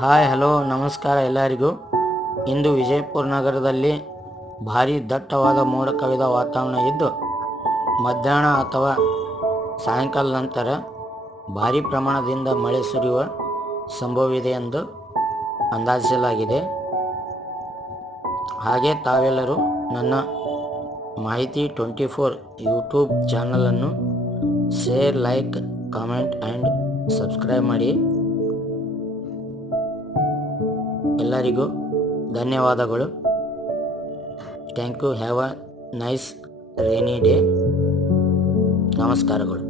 Hi hello ನಮಸ್ಕಾರ ಎಲ್ಲರಿಗೂ. ಇಂದು ವಿಜಯಪುರ ನಗರದಲ್ಲಿ ಭಾರೀ ದಟ್ಟವಾದ ಮೋಡ ಕವಿದ ವಾತಾವರಣ ಇದ್ದು ಮಧ್ಯಾಹ್ನ ಅಥವಾ ಸಾಯಂಕಾಲ ನಂತರ ಭಾರೀ ಪ್ರಮಾಣದಿಂದ ಮಳೆ ಸುರಿಯುವ ಸಂಭವವಿದೆ ಎಂದು ಅಂದಾಜಿಸಲಾಗಿದೆ. ಹಾಗೆ ತಾವೆಲ್ಲರೂ ನನ್ನ ಮಾಹಿತಿ 24 ಯೂಟ್ಯೂಬ್ ಚಾನಲನ್ನು share, like, comment and subscribe ಮಾಡಿ. ಎಲ್ಲರಿಗೂ ಧನ್ಯವಾದಗಳು. Thank you. Have a nice rainy day. ನಮಸ್ಕಾರಗಳು.